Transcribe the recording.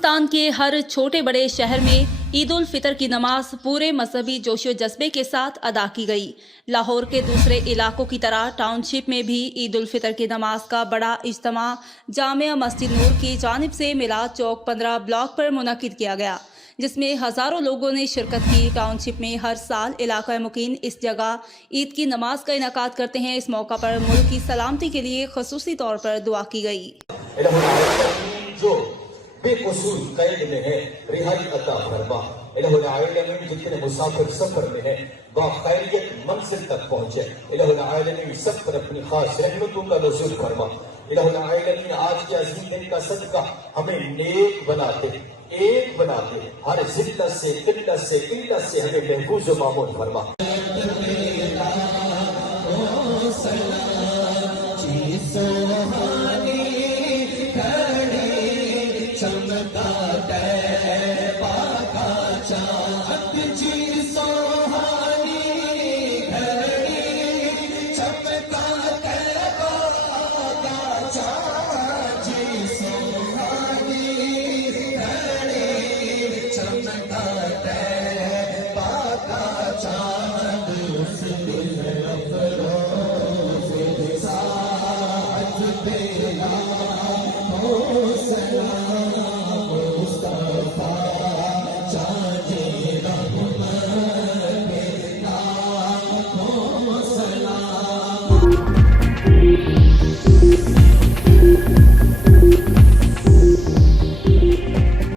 पाकिस्तान के हर छोटे बड़े शहर में ईद उल फितर की नमाज पूरे मजहबी जोशो जज्बे के साथ अदा की गई। लाहौर के दूसरे इलाकों की तरह टाउनशिप में भी ईद उल फितर की नमाज का बड़ा इज्तिमा जामिया मस्जिद नूर की जानिब से मिलाद चौक 15 ब्लॉक पर मुनक्किद किया गया, जिसमें हज़ारों लोगों ने शिरकत की। टाउनशिप में हर साल इलाका मुकीन इस जगह ईद की नमाज का इनेकाद करते हैं। इस मौका पर मुल्क की सलामती के लिए खसूसी तौर पर दुआ की गई। बेकसूर कैद में है रिहाई अता फरमा। इलाहुल आलमीन जितने मुसाफिर सफर में है बाखैरियत मंजिल तक पहुंचे। इलाहुल आलमीन सब पर अपनी खास रहमतों का नुज़ूल फरमा। इलाहुल आलमीन आज के अज़ीम दिन का सदका हमें नेक बनाते, एक बनाते, हर जिल्लत से किल्लत से इल्लत से हमें महफूज व मामून फरमा। चमका